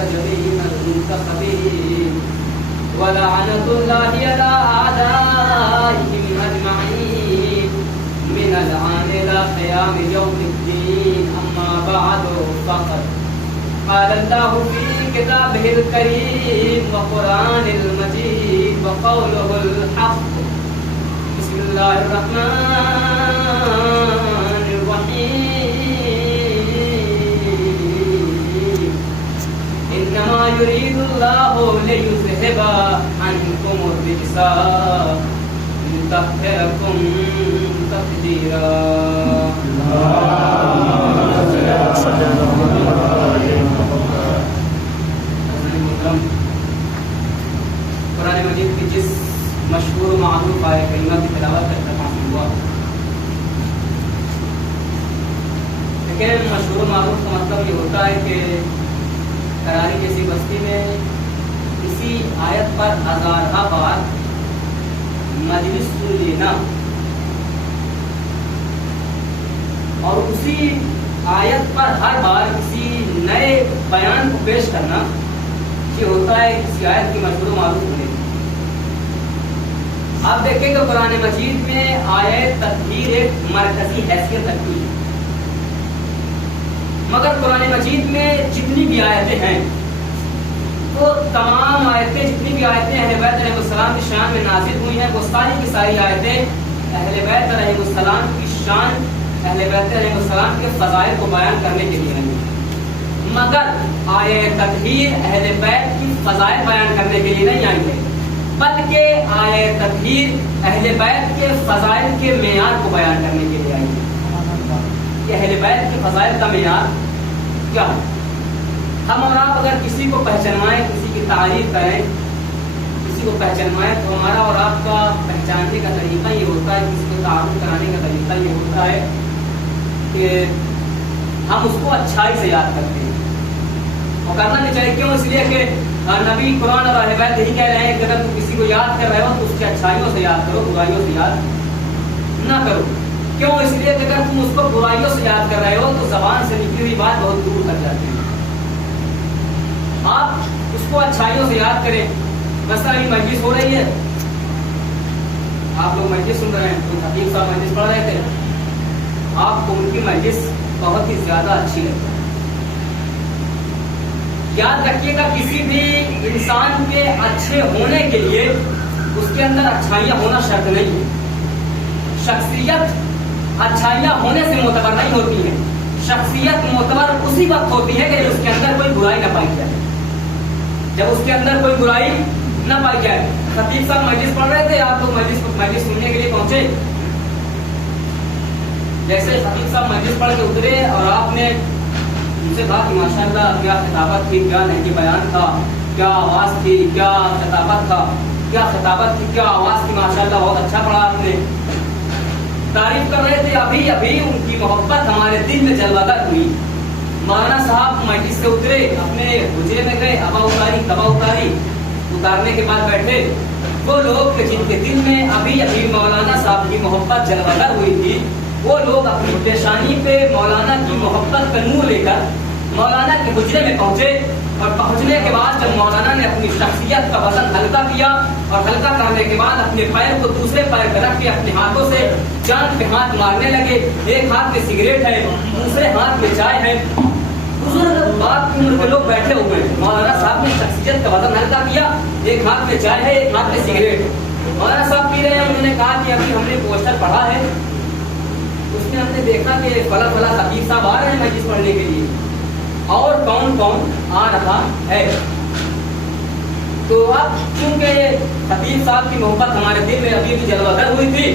المنتجبين المنتخبين ولعنة الله على أعدائهم أجمعين من الآن إلى قيام يوم الدين. أما بعد فقد قال الله في كتابه الكريم وقرآن المجيد وقوله الحق. بسم الله الرحمن الرحيم. إنما يريد الله ليذهب عنكم الرجس ويطهركم تطهيرا. قرآن مجید کی جس مشہور و معروف آیت کریمہ کی تلاوت کا اختتام ہوا. لیکن مشہور و معروف کا مطلب یہ ہوتا ہے کہ کراری جیسی بستی میں اسی آیت پر ہزارہ بار مجلس سن لینا اور اسی آیت پر ہر بار کسی نئے بیان کو پیش کرنا یہ ہوتا ہے کسی آیت کی مشہور و معروف ہونے. آپ دیکھیں کہ قرآن مجید میں آیت تطہیر ایک مرکزی حیثیت رکھتی ہے، مگر قرآن مجید میں جتنی بھی آیتیں ہیں وہ تمام آیتیں جتنی بھی آیتیں اہل بیت علیہ السلام کی شان میں نازل ہوئی ہیں وہ ساری کی ساری آیتیں اہل بیت علیہ السلام کی شان، اہل بیت علیہ السلام کے فضائل کو بیان کرنے کے لیے نہیں، مگر آیت تطہیر اہل بیت کی فضائل بیان کرنے کے لیے نہیں آئی ہے، بلکہ آیت تطہیر اہل بیت کے فضائل کے معیار کو بیان کرنے کے لیے آئی ہے کہ اہل بیت کے فضائل کا معیار کیا ہے. ہم اور آپ اگر کسی کو پہچانوائیں، کسی کی تعریف کریں، کسی کو پہچانوائیں تو ہمارا اور آپ کا پہچاننے کا طریقہ یہ ہوتا ہے، کسی کو تعارف کرانے کا طریقہ یہ ہوتا ہے کہ ہم اس کو اچھائی سے یاد کرتے ہیں. اور کرنا نہیں چاہیے، کیوں؟ اس لیے کہ نبی قرآن اور اہل بیت یہی کہہ رہے ہیں کہ اگر تم کسی کو یاد کر رہے ہو تو اس کی اچھائیوں سے یاد کرو، برائیوں سے یاد نہ کرو. کیوں؟ اس لیے کہ اگر تم اس کو برائیوں سے یاد کر رہے ہو تو زبان سے نکلی ہوئی بات بہت دور تک جاتی ہے. آپ اس کو اچھائیوں سے یاد کریں. مثلا یہ مجلس ہو رہی ہے، آپ لوگ مجلس سن رہے ہیں، تو حکیم صاحب مجلس پڑھ رہے تھے، آپ کو ان کی مجلس بہت ہی زیادہ اچھی لگتی ہے. یاد رکھیے گا کسی بھی انسان کے اچھے ہونے کے لیے اس کے اندر اچھائیاں ہونا شرط نہیں ہے. شخصیت اچھائیاں ہونے سے معتبر نہیں ہوتی ہے. شخصیت معتبر اسی وقت ہوتی ہے کہ اس کے اندر کوئی برائی نہ پائی جائے. جب اس کے اندر کوئی برائی نہ پائی جائے. خطیب صاحب مجلس پڑھ رہے تھے، آپ لوگ مجلس سننے کے لیے پہنچے. جیسے خطیب صاحب مجلس پڑھ کے اترے اور آپ نے ان سے کہا کہ ماشاءاللہ کیا خطابت تھی، کیا نہج بیان تھا، کیا آواز تھی، کیا خطابت تھا، کیا خطابت تھی، کیا آواز تھی، ماشاءاللہ بہت اچھا پڑھا آپ نے. تعریف کر رہے تھے، ابھی ابھی ان کی محبت ہمارے دل میں جلوہ گر ہوئی. مولانا صاحب مجلس سے اترے، اپنے حجرے میں گئے، ابا اتاری کبا اتاری، اتارنے کے بعد بیٹھے. وہ لوگ جن کے دل میں ابھی ابھی مولانا صاحب کی محبت جلوہ گر ہوئی تھی، وہ لوگ اپنی پیشانی پہ مولانا کی محبت کا نور لے کر مولانا کے حجرے میں پہنچے. اور پہنچنے کے بعد جب مولانا نے اپنی شخصیت کا وزن ہلکا کیا اور ہلکا کرنے کے بعد اپنے پیر کو دوسرے پیر پہ رکھ کے اپنے ہاتھوں سے جان پہ ہاتھ مارنے لگے. ایک ہاتھ میں سگریٹ ہے، دوسرے ہاتھ میں چائے ہے. بزرگ باپ کی عمر کے لوگ بیٹھے ہوئے ہیں. مولانا صاحب نے شخصیت کا وزن ہلکا کیا، ایک ہاتھ میں چائے ہے، ایک ہاتھ میں سگریٹ. مولانا صاحب پی رہے ہیں. انہوں نے کہا کہ ابھی ہم نے پوسٹر پڑھا ہے، اس میں ہم نے دیکھا کہ فلاں فلاں خطیب صاحب آ رہے ہیں مجلس پڑھنے کے لیے، اور کون کون آ رہا ہے. تو اب چونکہ خطیب صاحب کی محبت ہمارے دل میں ابھی بھی جلوہ گر ہوئی تھی،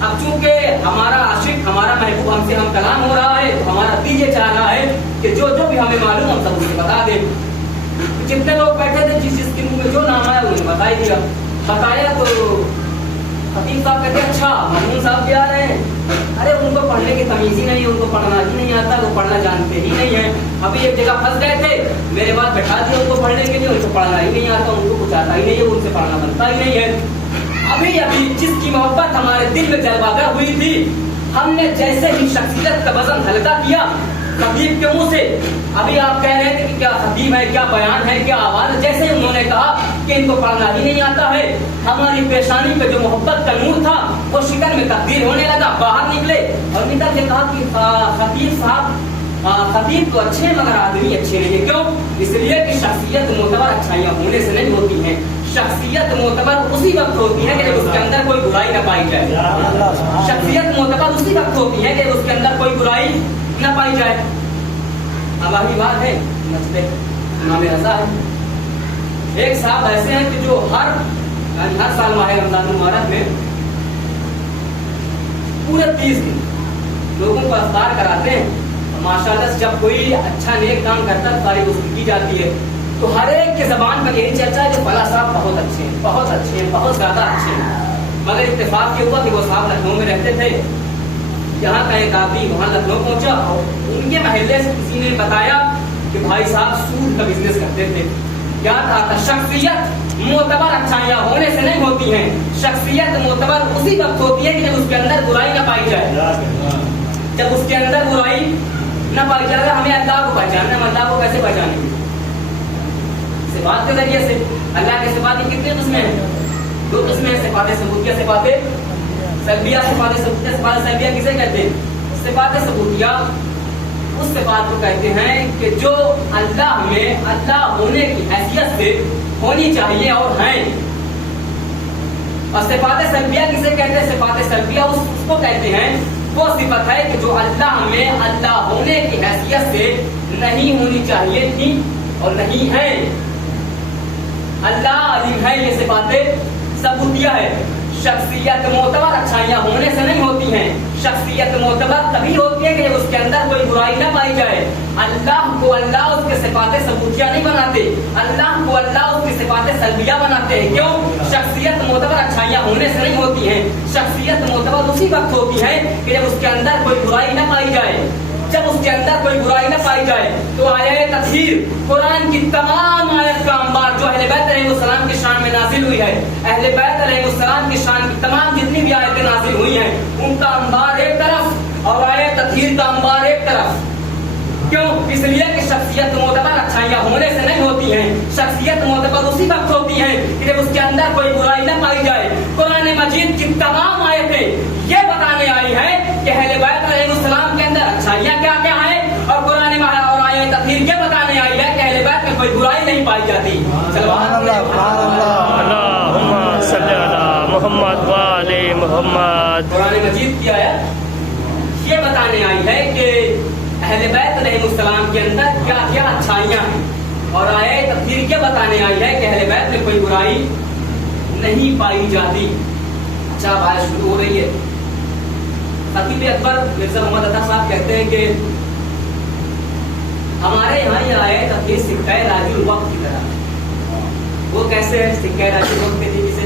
اب چونکہ ہمارا عاشق، ہمارا محبوب ہم سے ہم کلام ہو رہا ہے، تو ہمارا دل یہ چاہ رہا ہے کہ جو جو بھی ہمیں معلوم ہم سب اسے بتا دیں. جتنے لوگ بیٹھے تھے جس جس کے منہ میں جو نام آیا انہیں بتا ہی دیا. بتایا تو خطیب صاحب کہتے اچھا مامون صاحب بھی آ رہے ہیں. ارے ان کو پڑھنے کی تمیز ہی نہیں ہے، ان کو پڑھنا ہی نہیں آتا، وہ پڑھنا جانتے ہی نہیں ہے. ابھی ایک جگہ پھنس گئے تھے، میرے بعد بیٹھا دیا ان کو پڑھنے کے لیے، ان کو پڑھنا ہی نہیں آتا، ان کو کچھ آتا ہی نہیں ہے، ان سے پڑھنا بنتا ہی نہیں ہے. ابھی ابھی جس کی محبت ہمارے دل میں جلوہ گر ہوئی تھی، ہم نے جیسے ہی شخصیت کا وزن ہلکا کیا خطیب کے منہ سے. ابھی آپ کہہ رہے تھے کہ کیا خطیب ہے, کیا بیان ہے, کیا آواز. جیسے انہوں نے کہا کہ ان کو پڑھنا ہی نہیں آتا ہے. ہماری پیشانی پہ جو محبت کا نور تھا وہ شکن میں تبدیل ہونے لگا. باہر نکلے اور نکل کے کہا کہ خطیب صاحب, خطیب تو اچھے مگر آدمی اچھے نہیں. کیوں؟ اس لیے کہ شخصیت معتبر اچھائیاں ہونے سے نہیں ہوتی ہیں. شخصیت معتبر اسی وقت ہوتی ہے کہ جب اس کے اندر کوئی برائی نہ پائی جائے. شخصیت معتبر اسی وقت ہوتی ہے کہ اس کے اندر کوئی برائی نہ پائی جائے. اب آگے بات ہے مسجد امام رضا ہے. ایک صاحب ایسے ہیں کہ جو ہر سال ماہ رمضان المبارک میں پورے 30 دن لوگوں کو افطار کراتے ہیں. ماشاءاللہ سے جب کوئی اچھا نیک کام کرتا ہے تعریف اس کی کی جاتی ہے تو ہر ایک کی زبان پر یہی چرچا ہے کہ فلاں صاحب بہت اچھے ہیں, بہت اچھے ہیں, بہت زیادہ اچھے ہیں. مگر اتفاق یہ ہوا کہ وہ صاحب لکھنؤ میں رہتے تھے. یہاں کا ایک آدمی وہاں لکھنؤ پہنچا اور ان کے محلے سے کسی نے بتایا کہ بھائی صاحب سود کا بزنس کرتے تھے. کیا تھا؟ شخصیت معتبر اچھائیاں ہونے سے نہیں ہوتی ہیں. شخصیت معتبر اسی وقت ہوتی ہے کہ جب اس کے اندر برائی نہ پائی جائے. جب اس کے اندر برائی نہ پائی جائے. ہمیں اللہ کو پہچاننا, ہم اللہ کو کیسے پہچانیں گے؟ صفات کے ذریعے سے. اللہ کے صفات کی کتنی قسمیں ہیں؟ 2 قسمیں ہیں, صفات ثبوتیہ, صفات سلبیہ. صفات ثبوتیہ, صفات سلبیہ کسے کہتے ہیں؟ صفات ثبوتیہ اس صفات کو کہتے ہیں کہ جو اللہ میں اللہ ہونے کی حیثیت سے ہونی چاہیے اور ہیں. اور صفات سلبیہ کسے کہتے ہیں؟ صفات سلبیہ اس کو کہتے ہیں وہ صفت ہے کہ جو اللہ میں اللہ ہونے کی حیثیت سے نہیں ہونی چاہیے تھی اور نہیں ہے. اللہ علیم ہے, یہ صفات ثبوتیہ ہے. شخصیت معتبر اچھائیاں ہونے سے نہیں ہوتی ہیں. شخصیت معتبر تبھی ہوتی ہے کہ جب اس کے اندر کوئی برائی نہ پائی جائے. اللہ کو اللہ اس کے صفات ثبوتیہ نہیں بناتے, اللہ کو اللہ اس کی صفات سلبیہ بناتے ہیں. کیوں؟ شخصیت معتبر اچھائیاں ہونے سے نہیں ہوتی ہیں. شخصیت معتبر اسی وقت ہوتی ہے کہ جب اس کے اندر کوئی برائی نہ پائی جائے. جب اس کے اندر کوئی برائی نہ پائی جائے تو آیت تطہیر, قرآن کی تمام آیت کا انبار جو اہل بیت علیہ السلام کی شان میں نازل ہوئی ہے, اہل بیت علیہ السلام کی شان کی تمام جتنی بھی آیتیں نازل ہوئی ہیں ان کا انبار ایک طرف اور آیت تطہیر کا انبار ایک طرف. کیوں؟ اس لیے کہ شخصیت معتبر اچھائیاں ہونے سے نہیں ہوتی ہیں. شخصیت معتبر اسی وقت ہوتی ہے کہ جب اس کے اندر کوئی برائی نہ پائی جائے. قرآن مجید کی تمام آیتیں یہ بتانے آئی ہیں کہ اہل بیت علیہ السلام کے اندر اچھائیاں کیا کیا ہیں, اور قرآن اور آیت تطہیر یہ بتانے آئی ہے کہ اہل بیت میں کوئی برائی نہیں پائی جاتی. سبحان اللہ, اللہم صلی علی محمد و آل محمد. قرآن مجید کی آیت یہ بتانے آئی ہے کہ اہل بیت علیہ السلام کے اندر کیا کیا اچھائیاں ہیں, اور آیت تطہیر یہ بتانے آئی ہے کہ اہل بیت میں کوئی برائی نہیں پائی جاتی. اچھا, بات شروع ہو رہی ہے. خطیب اکبر مرزا محمد عطا صاحب کہتے ہیں کہ ہمارے یہاں یہ آیت تطہیر سکہ راجی الوقت کی طرح. وہ کیسے ہے سکہ راجی الوقت کے طریقے سے؟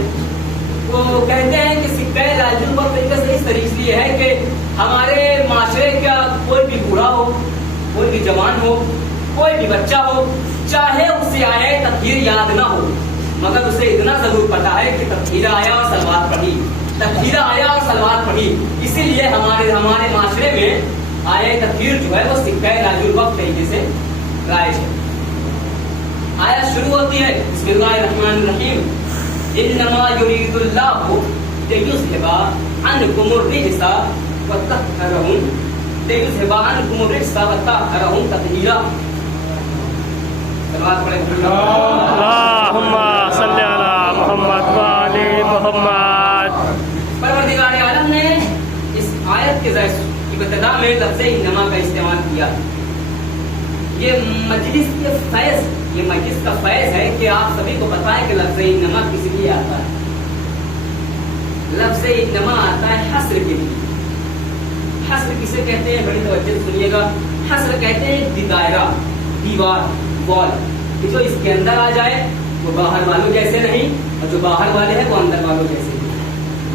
وہ کہتے ہیں کہ سکہ راجی الوقت طریقے سے اس طریقے سے یہ ہے کہ ہمارے معاشرے کا کوئی بھی بوڑھا ہو, کوئی بھی جوان ہو, کوئی بھی بچہ ہو, چاہے اسے آیت تطہیر یاد نہ ہو مگر اسے اتنا ضرور پتا ہے کہ تطہیر آیا اور صلوات پڑھی, تطہیر آیا اور صلوات پڑھی. اسی لیے ہمارے معاشرے میں آیت تطہیر جو ہے وہ سکہ راجی الوقت طریقے سے رائج ہے. آیت شروع ہوتی ہے بسم اللہ الرحمن الرحیم, انما یرید اللہ لیذھب عنکم الرجس وطہرہم لیذھب عنکم الرجس وطہرہم تطہیرا. اللہم صلی علی محمد و آل محمد. پروردگار عالم نے اس آیت کے ابتدا میں لفظ انما کا استعمال کیا. یہ مجلس کے فیض, یہ مجلس کا فیض ہے کہ آپ سبھی کو پتا ہے کہ لفظ انما کس لیے آتا ہے. لفظ انما آتا ہے حصر کے لیے. حصر کسے کہتے ہیں؟ بڑی توجہ سنیے گا. حصر کہتے ہیں دائرہ, دیوار, وال, کہ جو اس کے اندر آ جائے وہ باہر والوں جیسے نہیں اور جو باہر والے ہیں وہ اندر والوں جیسے نہیں.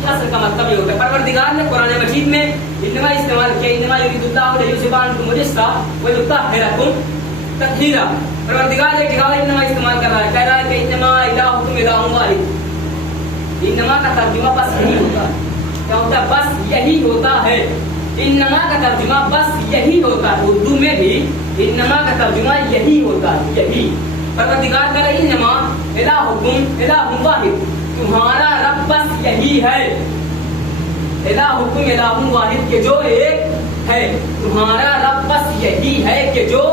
حصر کا مطلب یہ ہوتا ہے. پروردگار نے قرآن مجید میں انما استعمال کیا, انما یرید اللہ لیذھب عنکم الرجس ویطہرکم تطہیرا. پروردگار ایک جگہ انما استعمال کر رہا ہے, کہہ رہا ہے کہ انما الہکم الہ واحد. انما کا ترجمہ بس یہی ہوتا ہے. کیا ہوتا ہے؟ بس یہی ہوتا ہے. انما کا ترجمہ بس یہی ہوتا ہے، اردو میں بھی انما کا ترجمہ یہی ہوتا ہے، یہی۔ پروردگار کا انما الہکم الہ واحد، تمہارا رب بس یہی ہے، الہکم الہ واحد کہ جو ایک ہے، تمہارا رب بس یہی ہے کہ جو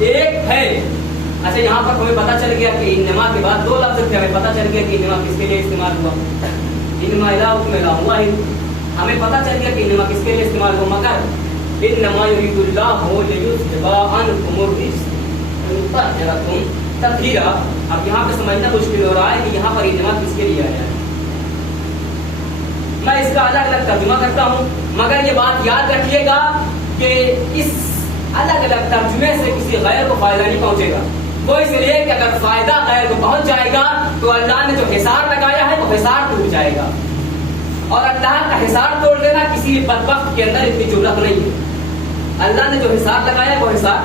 ایک ہے۔ اچھا یہاں پر ہمیں پتہ چل گیا کہ انما کے بعد دو لفظ تھے، ہمیں پتہ چل گیا کہ انما کس کے لیے استعمال ہوا، انما الہکم الہ واحد، ہمیں پتہ چل گیا کہ انما کس کے لیے استعمال ہوا، مگر انما یرید اللہ لیذھب عنکم الرجس ویطہرکم تطہیرا۔ اب یہاں پہ سمجھنا مشکل ہو رہا ہے کہ یہاں پر انما کس کے لیے آیا ہے۔ میں اس کا الگ الگ ترجمہ کرتا ہوں، مگر یہ بات یاد رکھیے گا کہ اس الگ الگ ترجمے سے کسی غیر کو فائدہ نہیں پہنچے گا، وہ اس لیے کہ اگر فائدہ غیر کو پہنچ جائے گا تو اللہ نے جو حصار لگایا ہے وہ حصار ٹوٹ جائے گا، اور اللہ کا حصار توڑ دینا کسی بھی بدبخت کے اندر اتنی جرأت نہیں ہے۔ اللہ نے جو حصار لگایا وہ حصار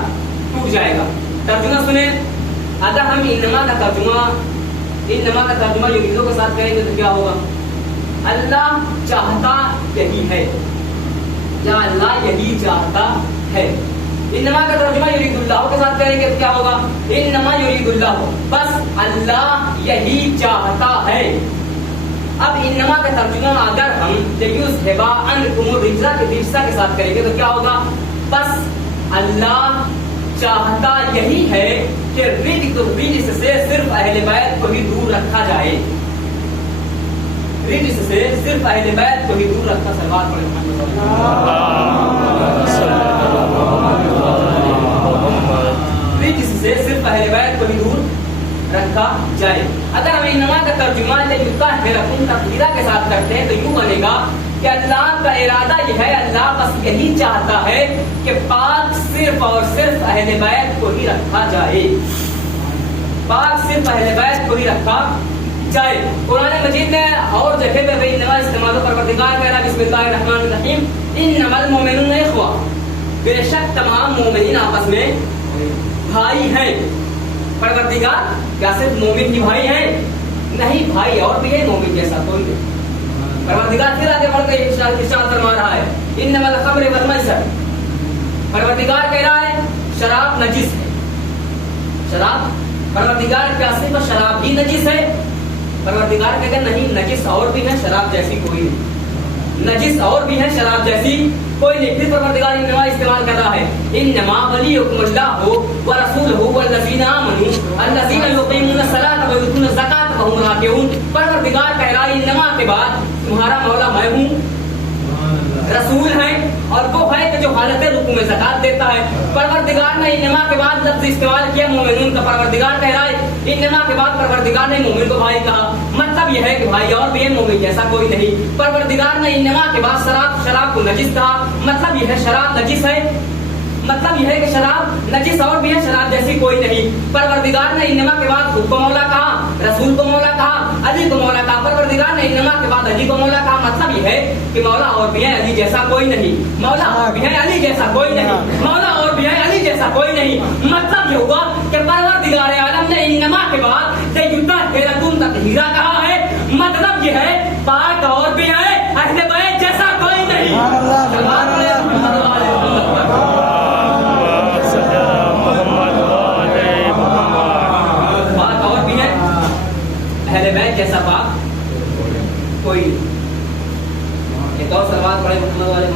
ٹوٹ جائے گا۔ ترجمہ سنیں، اگر ہم انما کا ترجمہ یریدوں کے ساتھ کریں گے تو کیا ہوگا؟ اللہ چاہتا یہی ہے، یا اللہ یہی چاہتا ہے۔ انما کا ترجمہ یرید اللہ کے ساتھ کریں گے تو کیا ہوگا؟ انما یرید اللہ، بس اللہ یہی چاہتا ہے۔ اب انما کا ترجمہ اگر ہم لیذھب عنکم الرجس کے ساتھ کریں گے تو کیا ہوگا؟ بس اللہ چاہتا یہی ہے کہ رجس سے صرف اہل بیت کو ہی دور رکھا جائے، رجس سے صرف اہل بیت کو ہی دور رکھا۔ سلوات پڑھیں محمد صلی رجس سے صرف اہل بیت کو ہی دور رکھا جائے۔ اگر ہم انما کا ترجمہ لیطہرکم تطہیرا کے ساتھ کرتے ہیں تو یوں بنے گا کہ اللہ کا ارادہ یہ ہے، اللہ بس یہی چاہتا ہے کہ پاک صرف اور صرف اہل بیت کو ہی رکھا جائے، پاک صرف اہل بیت کو ہی رکھا جائے۔ قرآن مجید میں اور جگہ پہ بھی انما استعمال ہو، پروردگار کہہ رہا ہے بسم اللہ الرحمن الرحیم انما المؤمنون اخوہ، بے شک تمام مومنین آپس میں بھائی ہیں۔ پروردگار کیا صرف مومن کی بھائی ہیں؟ نہیں، بھائی اور بھی ہے، مومن جیسا کوئی نہیں۔ پروردگار پھر آگے بڑھ کے ارشاد فرما رہا ہے انما الخمر والمیسر، پروردگار کہہ رہا ہے شراب نجس ہے، شراب، پروردگار کیا صرف شراب ہی نجس ہے؟ پروردگار کہتے ہیں نہیں، نجس اور بھی ہے، شراب جیسی کوئی نہیں، نجس اور بھی ہے، شراب جیسی کوئی نہیں۔ پھر پروردگار انما استعمال کر رہا ہے انما ولیکم اللہ ورسولہ والذین آمنوا الذین یقیمون الصلاۃ ویؤتون الزکاۃ وهم راکعون۔ پروردگار کہہ رہا ہے انما کے بعد تمہارا مولا میں ہوں، رسول ہے، اور وہ ہے کہ جو حالت رکوع میں زکات دیتا ہے۔ پروردگار نے انما کے بعد لفظ استعمال کیا مومنون کا، پروردگار کہہ رہا ہے انما کے بعد پروردگار نے مومن کو بھائی کہا، مطلب یہ ہے کہ بھائی اور بھی ہے، مومن جیسا کوئی نہیں۔ پروردگار نے انما کے بعد شراب کو نجس کہا، مطلب یہ ہے شراب نجس ہے، مطلب یہ ہے کہ شراب نجس اور بھی ہے، شراب جیسی کوئی نہیں۔ پروردگار نے انما کے بعد خود کو مولا کہا، رسول کو مولا کہا، علی کو مولا کہا۔ پروردگار نے انما کے بعد علی کو مولا کہا، مطلب یہ ہے کہ مولا اور بھی ہے، علی جیسا کوئی نہیں، مولا اور بھی ہے، علی جیسا کوئی نہیں، مولا اور بھی ہے، علی جیسا کوئی نہیں۔ مطلب یہ ہوا کہ پروردگار عالم نے انما کے بعد لیطہرکم تطہیرا کہا ہے، مطلب یہ ہے پاک اور بھی ہے، اہل بیت جیسا کوئی نہیں۔ اہل بیت جیسا پاک کوئی نہیں۔ ایک اور سلوات پڑھیں محمد والے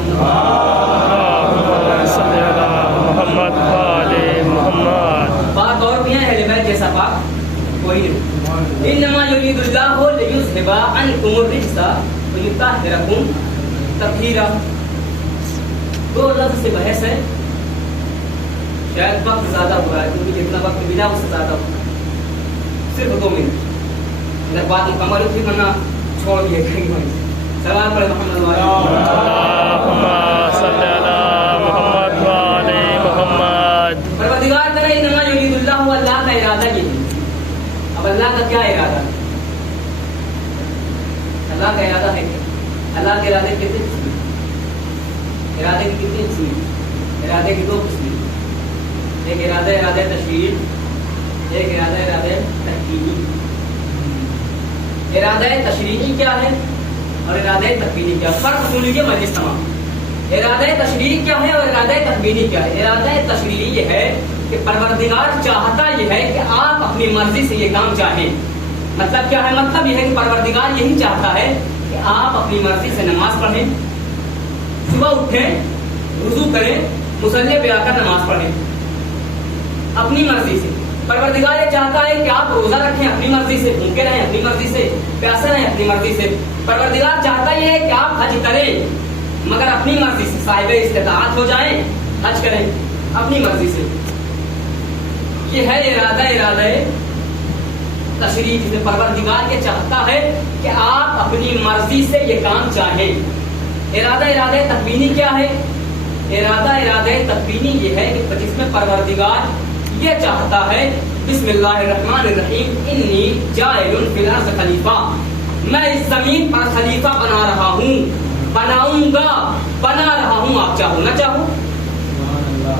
محمد والے محمد۔ پاک اور بھی ہیں، اہل بیت جیسا پاک کوئی نہیں۔ انما یرید اللہ لیذھب عنکم الرجس ویطہرکم تطہیرا۔ دو لفظ سے بحث ہے، شاید وقت زیادہ ہوا ہے کیونکہ جتنا وقت ملا اس سے زیادہ ہوا، صرف 2 منٹ، اگر بات مکمل ہوتی ورنہ چھوڑ دیا کہیں گے۔ سلام پڑھیں محمد والے اللہم صلی علی محمد والے محمد۔ پروردگار کرے انما یرید اللہ، اللہ کا ارادہ یہ ہے۔ اب اللہ کا کیا ارادہ ہے؟ اللہ کا ارادہ ہے کہ اللہ کے ارادے کتنے قسم ہیں؟ ارادے کی کتنی قسم ہیں؟ ارادے کی 2 قسمیں، ایک ارادہ تشریعی، ایک ارادہ تحکیمی۔ ارادہ تشریعی کیا ہے اور ارادہ تکوینی کیا؟ فرق سن لیجیے مجلس تمام۔ ارادہ تشریع کیا ہے اور ارادہ تکوینی کیا ہے؟ ارادہ تشریعی یہ ہے کہ پروردگار چاہتا یہ ہے کہ آپ اپنی مرضی سے یہ کام چاہیں. مطلب کیا ہے؟ مطلب یہ ہے کہ پروردگار یہی چاہتا ہے کہ آپ اپنی مرضی سے نماز پڑھیں، صبح اٹھیں، وضو کریں، مصلی پہ آ کر نماز پڑھیں اپنی مرضی سے. پروردگار یہ چاہتا ہے کہ آپ روزہ رکھیں اپنی مرضی سے، بھوکے رہیں اپنی مرضی سے، پیاسے رہیں اپنی مرضی سے. پروردگار چاہتا یہ ہے کہ آپ حج کریں مگر اپنی مرضی سے، صاحب استطاعت ہو جائیں، حج کریں اپنی مرضی سے. یہ ہے ارادہ تشریع، جس میں پروردگار یہ چاہتا ہے کہ آپ اپنی مرضی سے یہ کام چاہیں. ارادہ تکوینی کیا ہے؟ ارادہ تکوینی یہ ہے کہ جس میں پروردگار یہ چاہتا ہے بسم اللہ الرحمن الرحیم انی جاعل فی الارض خلیفہ، میں اس زمین پر خلیفہ بنا رہا ہوں، بناؤں گا، بنا رہا ہوں، آپ چاہو نہ چاہو.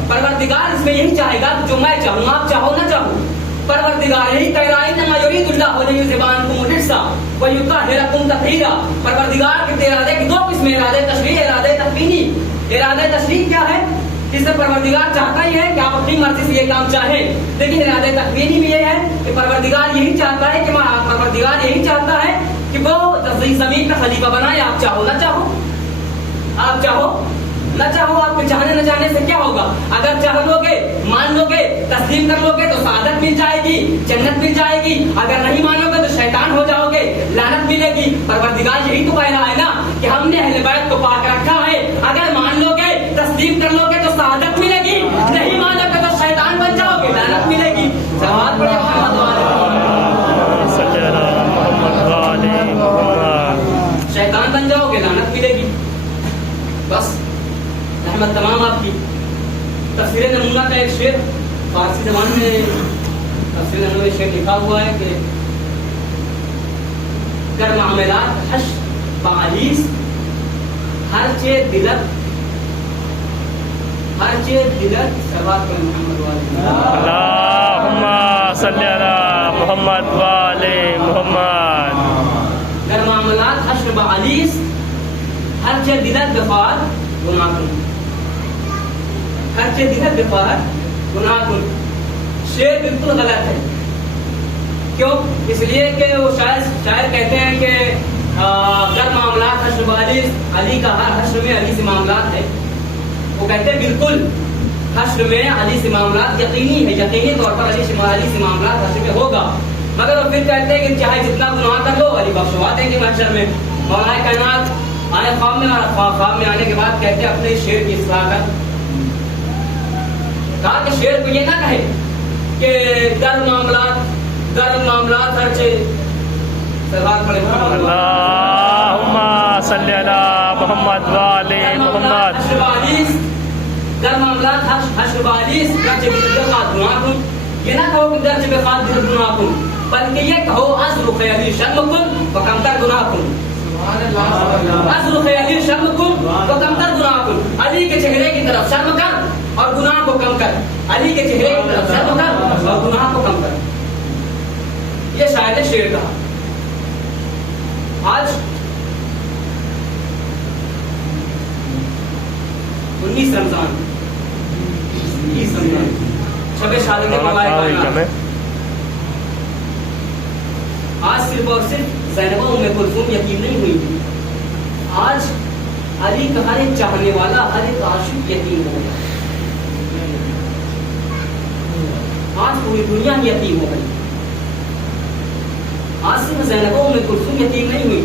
پروردگار اس میں یہی چاہے گا جو میں چاہوں آپ چاہو نہ چاہو. پروردگار یہی کہہ رہا ہے انما یرید اللہ لیذہبعنکم الرجس ویطہرکم تطہیرا. پروردگار کے ارادے کی دو قسمیں، ارادہ تشریع، ارادہ تکوینی. ارادہ تشریع کیا ہے؟ جس سے پروردگار چاہتا ہی ہے کہ آپ اپنی مرضی سے یہ کام چاہیں. لیکن ارادہ تکوینی بھی یہ ہے کہ پروردگار یہی چاہتا ہے کہ وہ زمین کا خلیفہ بنائے، آپ چاہو نہ چاہو. آپ چاہو نہ چاہو، آپ کے چاہنے نہ چاہنے سے کیا ہوگا؟ اگر چاہ لو گے، مان لو گے، تسلیم کر لو گے تو سعادت مل جائے گی، جنت مل جائے گی. اگر نہیں مانو گے تو شیطان ہو جاؤ گے، لعنت ملے گی. پروردگار یہی تو کہہ رہا ہے نا کہ ہم نے اہل بیت کو پاک رکھا ہے، اگر مان لو گے، تسلیم کر لو گے تو سعادت ملے گی، نہیں مانو گے تو شیطان بن جاؤ گے، لعنت ملے گی. سوال پڑے شیطان بن جاؤ گے، لعنت ملے گی. بس رحمت تمام آپ کی. تفسیر نمونہ کا ایک شعر فارسی زبان میں تفسیر نمونہ میں شعر لکھا ہوا ہے کہ گر معاملات حش بعلیس ہرچے دلت سبات پر محمد والی اللہم صلی علی محمد والی محمد. گر معاملات حش بعلیس ہرچے دلت بفار گناہ کن، ہرچے دلت بفار گناہ کن. شعر بالکل غلط ہے. کیوں؟ اس لیے کہ وہ شاعر کہتے ہیں کہ گر معاملات حشر بعلیس، علی کا ہر حشر میں علی سے معاملات ہے. وہ کہتے ہیں بالکل حشر میں علی سے معاملات یقینی ہے، یقینی طور پر علی سے معاملات حشر میں ہوگا. مگر وہ پھر کہتے ہیں کہ چاہے جتنا گناہ کر لو علی بخشوا دیں گے محشر میں. مولا کائنات آئے خواب میں آنے کے بعد کہتے ہیں اپنے شعر کی اصلاح کر. کہا کہ شعر کو یہ نہ کہے کہ گر معاملات ہر چیز سرحد پڑے. اللہم صلی علی محمد والی محمد. گر معاملات حشر بعلیس درجے بخات گناہ کن. یہ نہ کہو کہ درجے بخات گناہ کن، بلکہ یہ کہو ازر خیالی شرم کن و کمتر گناہ کن. ازر خیالی شرم کن و کمتر گناہ کن. علی کے چہرے کی طرف شرم کر اور گناہ کو کم کر. علی کے چہرے کی طرف شرم کر اور گناہ کو کم کر. یہ شاید ہے شعر کا. آج 19 رمضان شب شادی کے موقع آج صرف اور صرف زینب ام کلثوم یتیم نہیں ہوئی تھی. آج علی کا ہر ایک چاہنے والا، ہر ایک عاشق یتیم ہو گیا. آج پوری دنیا یتیم ہو گئی. آج صرف زینب ام کلثوم یتیم نہیں ہوئی.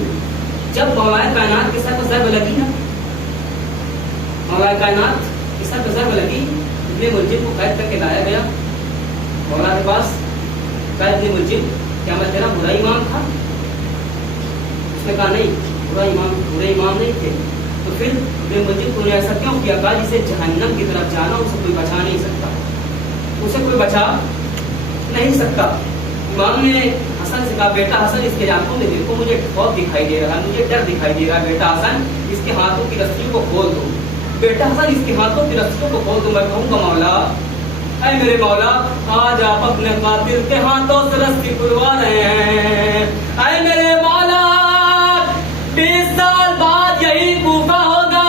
جب مولا کائنات کے سر پر ضرب لگی نا، مولا کائنات کے سر پر ضرب لگی، ابن ملجم کو قید کر کے لایا گیا مولا کے پاس. ابن ملجم کیا میں تیرا برا امام تھا؟ اس نے کہا نہیں، برے امام نہیں تھے. تو پھر ابن ملجم کو نے ایسا کیوں کیا؟ کہا جسے جہنم کی طرف جانا اسے کوئی بچا نہیں سکتا، اسے کوئی بچا نہیں سکتا. امام نے حسن سے کہا بیٹا حسن اس کے آنکھوں میں دیکھو، مجھے خوف دکھائی دے رہا ہے، مجھے ڈر دکھائی دے رہا ہے. بیٹا حسن اس کے ہاتھوں کی رسیوں کو کھول دو. بیٹا حسن اس کے ہاتھوں کی رسیوں کو کھول دو. میں کہوں گا مولا، اے میرے مولا، آج آپ اپنے قاتل کے ہاتھوں سے رسی کھلوا رہے ہیں. اے میرے مولا، 20 سال بعد یہی کوفہ ہوگا.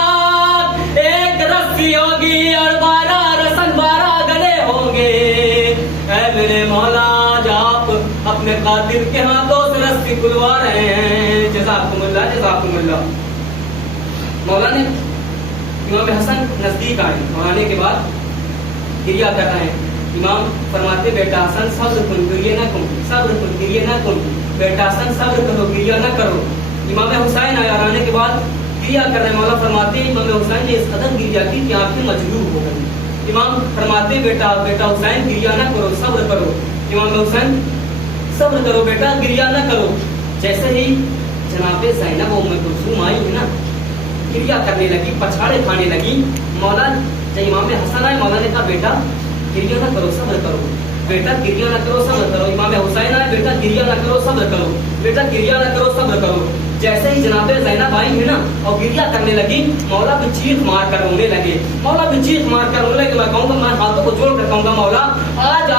قاتل کے ہاتھوں سے رسی کھلوا رہے ہیں. جزاکم اللہ جزاکم اللہ. مولا نے امام حسن نزدیک آئے اور آنے کے بعد گریہ کر رہے ہیں. امام فرماتے بیٹا حسن صبر کن گریہ نہ کن, صبر کن گریہ نہ کن, بیٹا حسن صبر کرو گریہ نہ کرو. امام حسین آئے اور آنے کے بعد گریہ کر رہے ہیں. مولا فرماتے ہیں امام حسین نے اس قدر گریہ کی کہ آنکھیں مجروح ہو گئی. امام فرماتے بیٹا حسین گریہ نہ کرو صبر کرو. امام حسین صبر کرو بیٹا گریہ نہ کرو. جیسے ہی جناب زینب ام کلثوم آئی ہے نا, گریہ کرنے لگی, پچھاڑے کھانے لگی. مولا جب امام حسن آئے مولا نے کہا بیٹا گریہ نہ کرو صبر کرو, بیٹا گریہ نہ کرو صبر کرو. امام حسین آئے بیٹا گریہ نہ کرو صبر کرو, بیٹا گریہ نہ کرو صبر کرو. جیسے ہی جناب زینب آئی ہے نا اور گریہ کرنے لگی, مولا بھی چیخ مار کر رونے لگے. مولا بھی چیخ مار کر رونے لگے. میں کہوں گا, میں ہاتھوں کو جوڑ کر کہوں گا مولا آج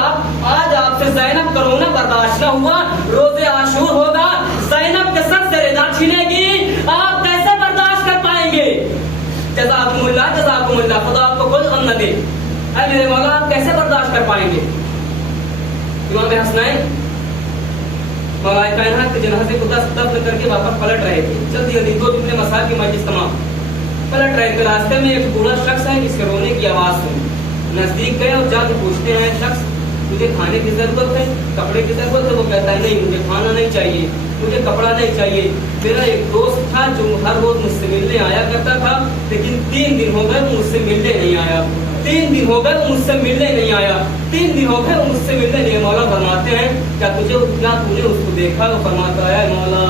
آپ سے زینب کا رونا برداشت نہ ہوا, روزے عاشور ہوگا, زینب کے سر سے رضا چھینے گی, آپ کیسے برداشت کر پائیں گے؟ جزاکم اللہ جزاکم اللہ. خدا آپ کو کوئی غم نہ دے. اے میرے مولا آپ کیسے برداشت کر پائیں گے؟ امام حسنین مولا کائنات کے جنازے کو دفن کر کے واپس پلٹ رہے تھے. جلدی جلدی 2 جملے مسائل کی مجلس تمام پلٹ رہے تھے. راستے میں ایک بوڑھا شخص ہے جس کے رونے کی آواز سنی. نزدیک گئے اور جا کے پوچھتے ہیں, شخص تجھے کھانے کی ضرورت ہے, کپڑے کی ضرورت ہے؟ وہ کہتا ہے نہیں مجھے کھانا نہیں چاہیے, مجھے کپڑا نہیں چاہیے. میرا ایک دوست تھا جو ہر روز مجھ سے ملنے آیا کرتا تھا, لیکن 3 دن ہو گئے وہ مجھ سے ملنے نہیں آیا. 3 دن ہو گئے وہ مجھ سے ملنے نہیں آیا. 3 دن ہو گئے وہ مجھ سے ملنے نہیں. مولا فرماتے ہیں کیا تو نے اس کو دیکھا؟ وہ فرماتا ہے مولا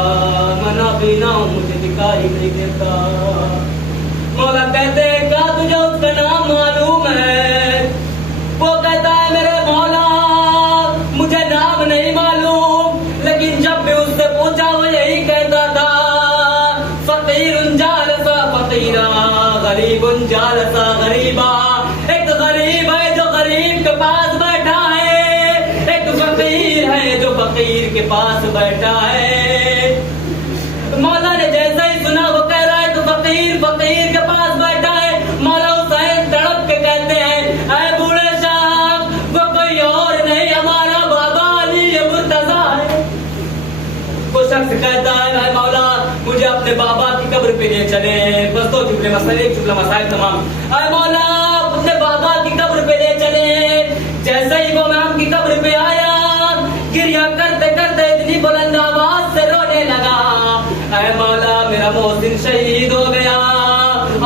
میں نابینا ہوں, مجھے دکھائی نہیں دیتا. مولا کہتے ہیں کیا تجھے اس کا نام معلوم ہے؟ وہ کہتا ہے میرے مولا مجھے نام نہیں معلوم, لیکن جب بھی اس سے پوچھا وہ یہی کہتا تھا فقیر جالسا فقیرا غریب جالسا غریبا. ایک غریب ہے جو غریب کے پاس بیٹھا ہے, ایک فقیر ہے جو فقیر کے پاس بیٹھا ہے. مولا نے جیسا ہی سنا وہ کہہ رہا ہے تو فقیر فقیر کے پاس بیٹھا ہے. مولا حسین تڑپ کے کہتے ہیں اے بوڑھے صاحب وہ کوئی اور نہیں ہمارا بابا علی مرتضیٰ ہے. وہ شخص کہتا ہے اے مولا مجھے اپنے بابا کی قبر پہ لے چلے. بس 2 جملے مسئلے, 1 جملہ مسائل تمام. اے مولا اپنے بابا کی قبر پہ لے چلے. جیسے ہی وہ امام کی قبر پہ آیا گریہ کرتے کرتے اتنی بلند آواز سے رونے لگا, اے مولا میرا محسن شہید ہو گیا,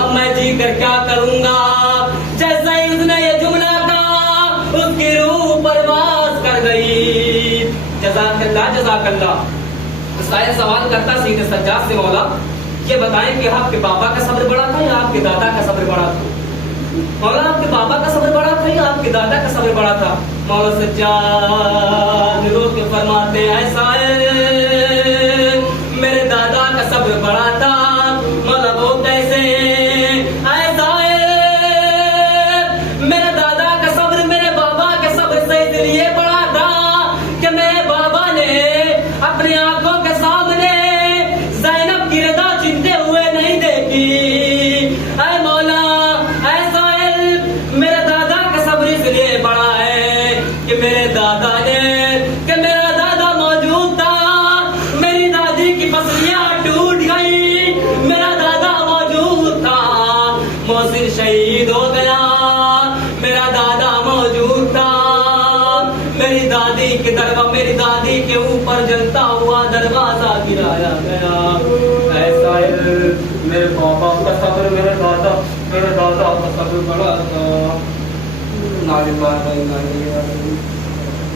اب میں جی کر کیا کروں گا. جیسے ہی اس نے یہ جملہ کہا اس کی روح پرواز کر گئی. جزاک اللہ جزاک اللہ. سائل سوال کرتا سید سجاد سے مولا یہ بتائیں کہ آپ کے بابا کا صبر بڑا تھا یا آپ کے دادا کا صبر بڑا تھا؟ مولا آپ کے بابا کا صبر بڑا تھا یا آپ کے دادا کا صبر بڑا تھا؟ مولا سجاد رو کے فرماتے ہیں سائل میرے دادا کا صبر بڑا تھا. مولا وہ کیسے؟ اے سائل میرے دادا کا صبر میرے بابا کے صبر سے اس لیے بڑا تھا کہ میرے بابا نے اپنی آنکھوں کے سامنے زینب کی رضا چنتے ہوئے نہیں دیکھی. اے مولا اے سائل میرے دادا کا صبر اس لیے بڑا ہے کہ میرے دادا نے کہ میرا دادا موجود تھا, میری دادی کی پسلیاں ٹوٹ گئی, میرا دادا موجود تھا, محسن شہید ہو گیا, میرا دادا موجود تھا, میری دادی کے اوپر جلتا ہوا دروازہ گرایا گیا. ایسا میرے بابا کا صبر میرے دادا کا صبر بڑا تھا.